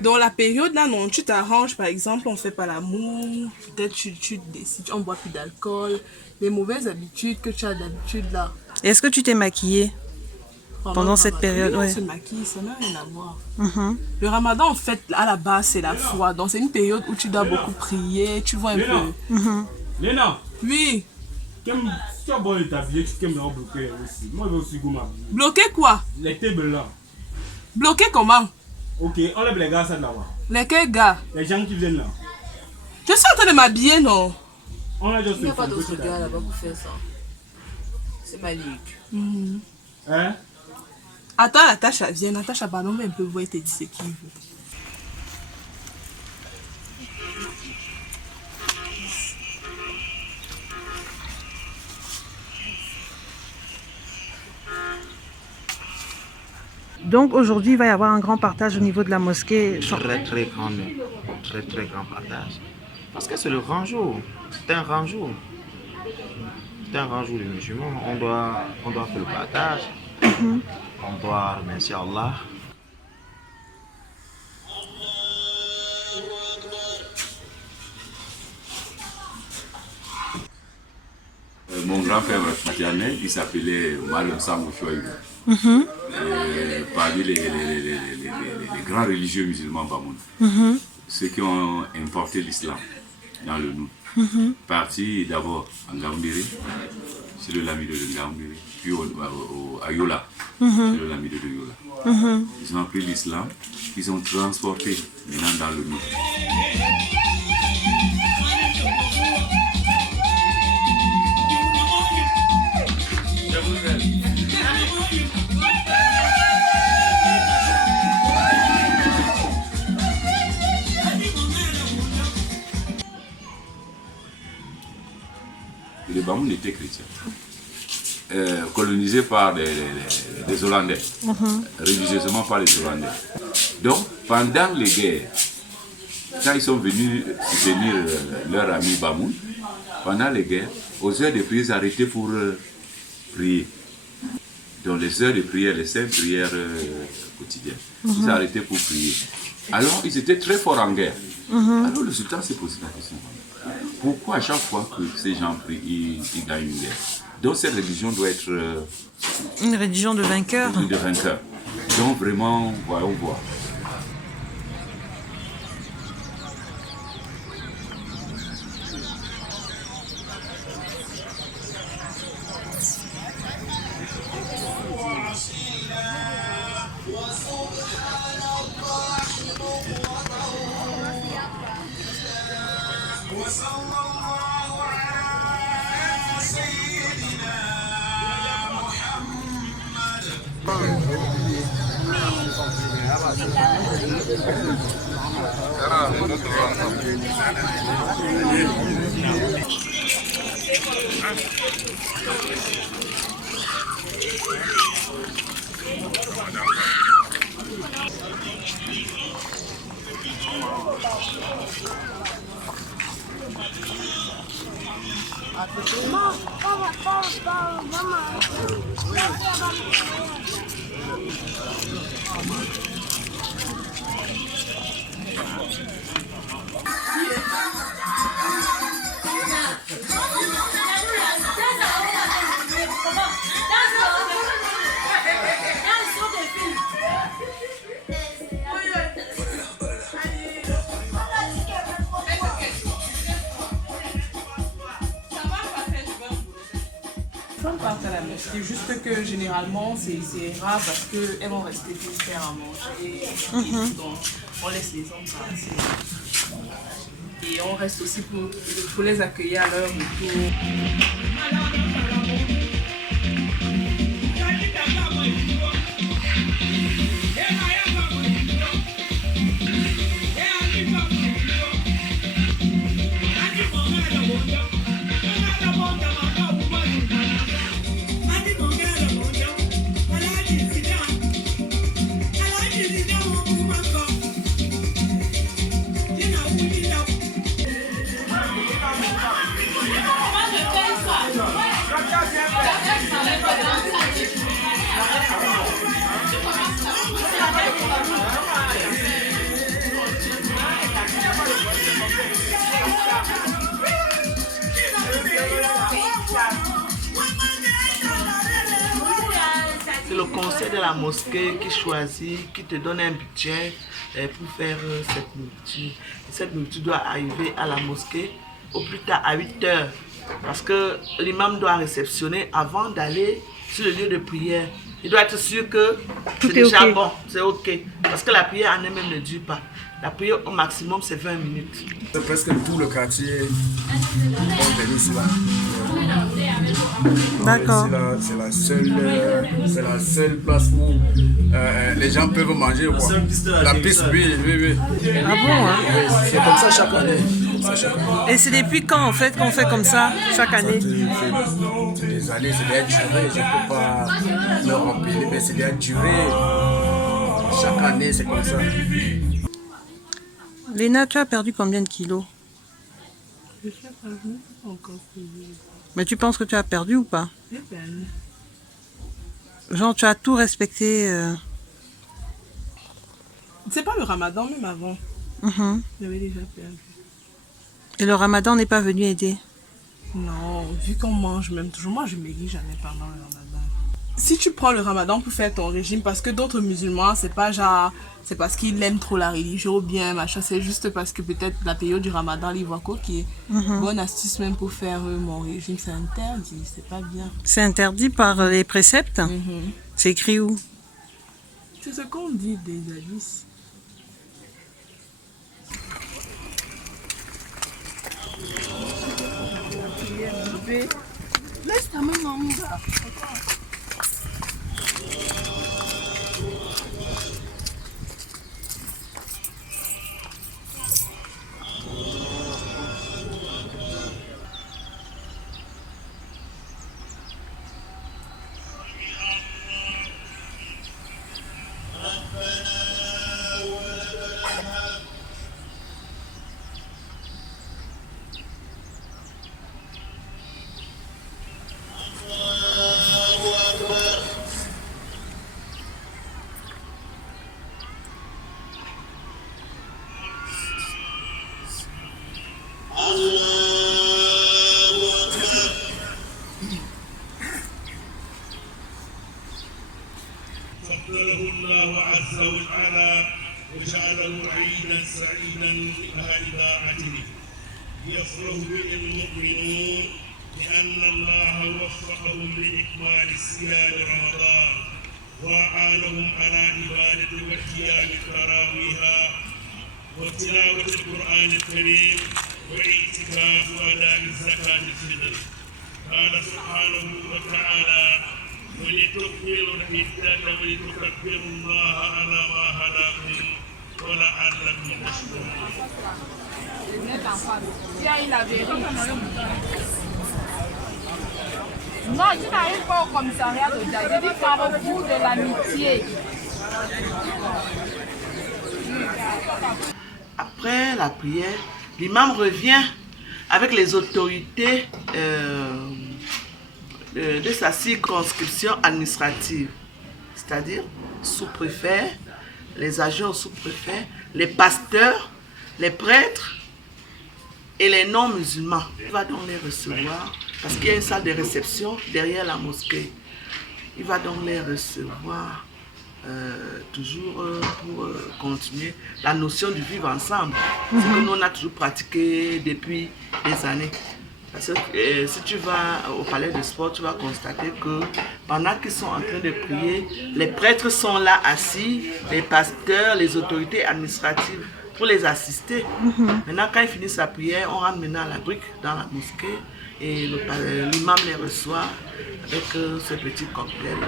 Dans la période là, non, tu t'arranges, par exemple, on fait pas l'amour, peut-être tu décides, on boit plus d'alcool, les mauvaises habitudes que tu as d'habitude là. Est-ce que tu t'es maquillée pendant cette période? Oui, on se maquille, ça n'a rien à voir. Le ramadan, en fait, à la base, c'est la foi. Donc, c'est une période où tu dois beaucoup prier, tu vois un peu. Léna, Oui. tu as beau t'habiller, tu peux me bloquer aussi. Moi, je suis gourmand. Bloquer quoi? Les tables là. Bloquer comment? Ok, on lève les gars, ça de là-bas. Lesquels gars? Les gens qui viennent là. Je suis en train de m'habiller, non? On a juste Il n'y a pas d'autres gars là-bas pour faire ça. C'est Malik. Hein? Attends, Natacha vient. Natacha, bah non, mais un peu voir et te dire ce qu'il veut. Donc aujourd'hui, il va y avoir un grand partage au niveau de la mosquée. Très grand partage. Parce que c'est le grand jour. C'est un grand jour. C'est un grand jour des musulmans. On doit faire le partage. On doit remercier Allah. Mon grand-père maternel, il s'appelait Malum Samou Chouaïbou. Parmi les grands religieux musulmans Bamoun, ceux qui ont importé l'islam dans le nous. Parti d'abord en Gaoundéré, c'est le Lamido de Gaoundéré, puis à Yola, c'est le Lamido de Yola. Ils ont pris l'islam, ils ont transporté maintenant dans le nous. Les Bamoun étaient chrétiens, colonisés par des Hollandais, religieusement par les Hollandais. Donc, pendant les guerres, quand ils sont venus soutenir leur ami Bamoun, pendant les guerres, aux heures de prière, ils s'arrêtaient pour prier. Dans les heures de prière, les 5 prières quotidiennes, ils s'arrêtaient pour prier. Alors, ils étaient très forts en guerre. Alors, le sultan s'est posé la question. Pourquoi à chaque fois que ces gens prient, ils gagnent une guerre? Donc cette religion doit être une religion de vainqueurs. De vainqueurs. Donc vraiment, voyons voir. C'est juste que généralement c'est rare parce qu'elles vont rester pour faire à manger. Donc on laisse les hommes partir. Et on reste aussi pour les accueillir à leur retour. C'est le conseil de la mosquée qui choisit, qui te donne un budget pour faire cette nourriture. Et cette nourriture doit arriver à la mosquée au plus tard à 8 heures. Parce que l'imam doit réceptionner avant d'aller sur le lieu de prière. Il doit être sûr que c'est déjà OK. bon, c'est OK. Parce que la prière en elle-même ne dure pas. La prière au maximum c'est 20 minutes. C'est presque tout le quartier vont venir ici là. D'accord. Ici, là, c'est la seule place où les gens peuvent manger. Quoi. La piste, oui. Ah bon, hein? Oui, c'est comme ça chaque année. Et c'est depuis quand en fait qu'on fait comme ça chaque année? C'est des années, c'est des durées. Je ne peux pas me remplir, mais c'est des durées. Chaque année, c'est comme ça. Léna, tu as perdu combien de kilos? Je sais pas, je n'ai pas encore payé. Mais tu penses que tu as perdu ou pas? J'ai perdu. Genre, tu as tout respecté. C'est pas le ramadan, même avant. J'avais déjà perdu. Et le ramadan n'est pas venu aider? Non, vu qu'on mange même toujours, moi je maigris jamais pendant le ramadan. Si tu prends le ramadan pour faire ton régime, parce que d'autres musulmans, c'est pas genre, c'est parce qu'ils aiment trop la religion ou bien machin, c'est juste parce que peut-être la période du ramadan, ils voient quoi qui est bonne astuce même pour faire mon régime, c'est interdit, c'est pas bien. C'est interdit par les préceptes? C'est écrit où? C'est ce qu'on dit des hadiths. Laisse ta main dans mon gars. فضله الله عز وجل وجعله عيدا سعيدا لأهل طاعته يفرح به المؤمنون لأن الله وفقهم لإكمال صيام رمضان وأعانهم على عبادة وقيام التراويح وتلاوة القرآن الكريم واعتكاف وأداء الزكاة الفطر. قال سبحانه وتعالى ولتكملوا العدة ولتكبروا الله على ما هداكم ولعلكم تشكرون. Non, tu n'arrives pas au commissariat de Dja. Je dis Carrefour de l'amitié. Après la prière, l'imam revient avec les autorités de sa circonscription administrative, c'est-à-dire sous-préfet, les agents sous-préfets, les pasteurs, les prêtres et les non-musulmans. Il va donc les recevoir parce qu'il y a une salle de réception derrière la mosquée. Il va donc les recevoir toujours pour continuer la notion du vivre ensemble. C'est que nous on a toujours pratiqué depuis des années. Parce que si tu vas au palais de sport, tu vas constater que pendant qu'ils sont en train de prier, les prêtres sont là assis, les pasteurs, les autorités administratives pour les assister. Maintenant, quand ils finissent la prière, on rentre maintenant à la brique dans la mosquée et l'imam les reçoit avec ce petit cocktail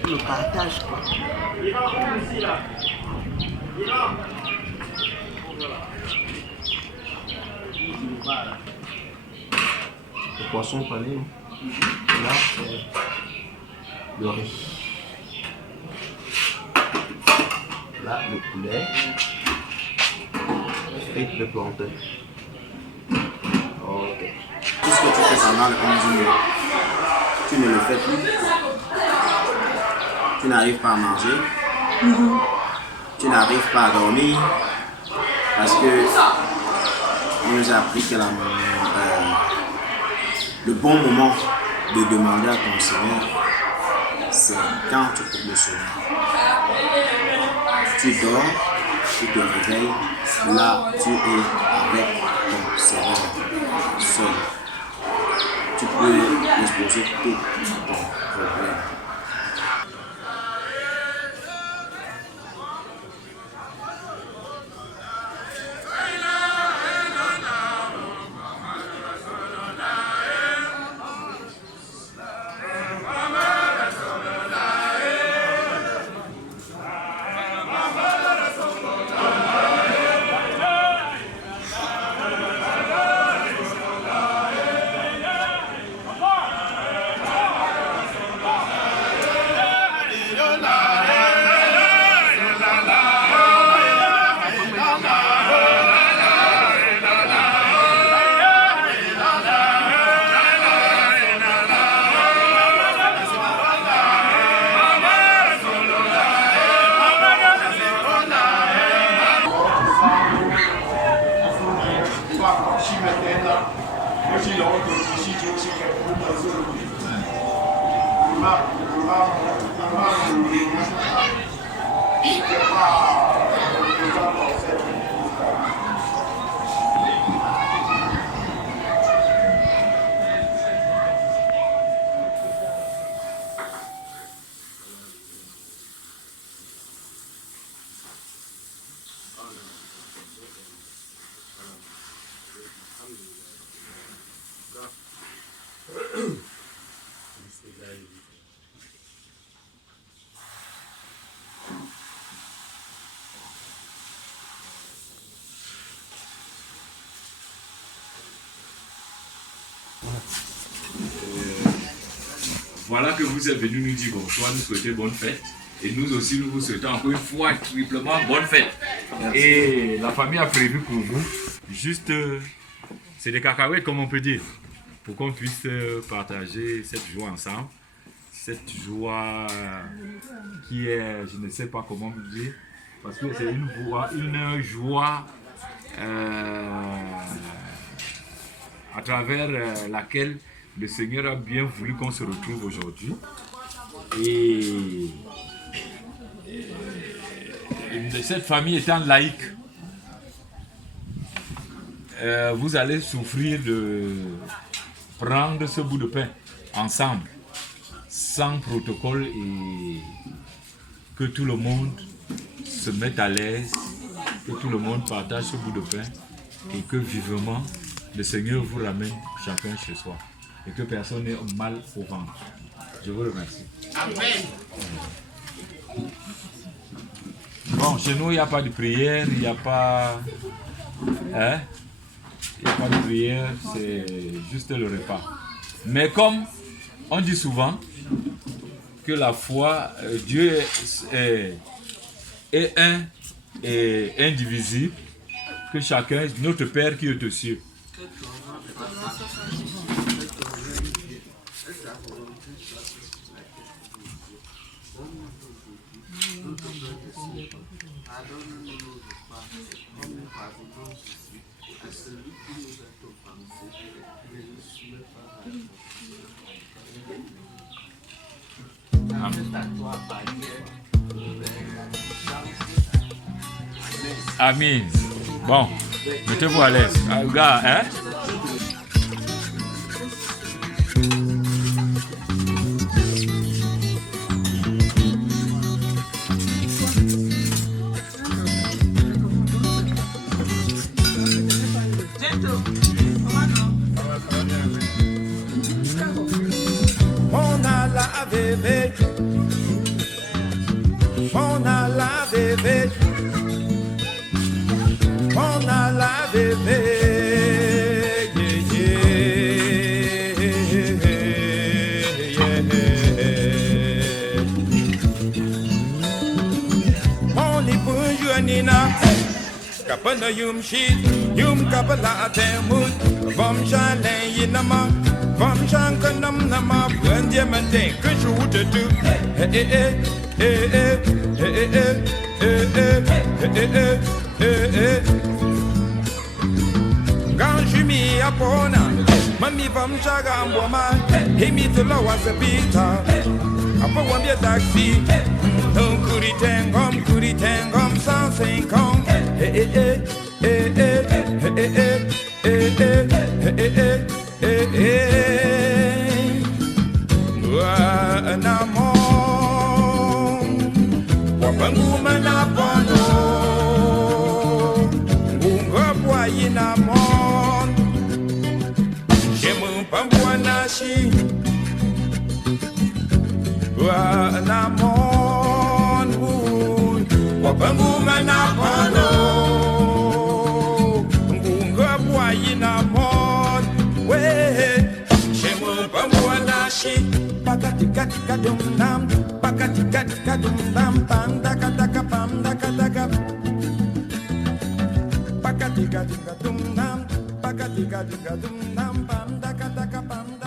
pour le partage. Le poisson pané, là c'est le riz. Là le poulet, frites de plantain. Ok. Tout ce que tu fais pendant le 11 jours, tu ne le fais plus. Tu n'arrives pas à manger. Tu n'arrives pas à dormir. Parce que on nous a appris que le bon moment de demander à ton Seigneur, c'est quand tu coupes le sommeil. Tu dors, tu te réveilles, là tu es avec ton Seigneur seul. Tu peux exposer tout ton problème. Voilà que vous êtes venus nous dire bonsoir, nous souhaiter bonne fête. Et nous aussi, nous vous souhaitons encore une fois triplement bonne fête. Merci. Et la famille a prévu pour vous, juste, c'est des cacahuètes comme on peut dire, pour qu'on puisse partager cette joie ensemble. Cette joie qui est, je ne sais pas comment vous dire, parce que c'est une joie à travers laquelle le Seigneur a bien voulu qu'on se retrouve aujourd'hui. Et cette famille étant laïque, vous allez souffrir de prendre ce bout de pain ensemble, sans protocole, et que tout le monde se mette à l'aise, que tout le monde partage ce bout de pain, et que vivement le Seigneur vous ramène chacun chez soi, et que personne n'ait mal au ventre. Je vous remercie. Amen. Bon, chez nous, il n'y a pas de prière, il n'y a pas... Hein? Il n'y a pas de prière, c'est juste le repas. Mais comme on dit souvent que la foi, Dieu est un et indivisible, que chacun, notre Père qui est aux cieux. Amen. Bon, mettez-vous à l'aise. Gars, hein? On a la bébé, on a la bébé, on a la bébé, on est pour Nina, kapana yum shit, yum kapala temut, vom chalen yinama. Vom shankanam nama diamante que je voudrais tout. Ganjumi apona, mami vam chagamboma, himi to lowa sepita. Apo wambia taxi, kuri tengom 150. Eh eh eh eh eh eh eh eh eh eh eh. Namon, wabangu manapono, bunga boyi namon, jemu pambua nashi. Namon, wabangu manapono, bunga boyi namon, we, jemu pambua nashi. Pakatika dum nam, pakatika dum nam, pandaka taka pandaka taka. Pakatika dum nam, pakatika dum nam, pandaka taka pandaka.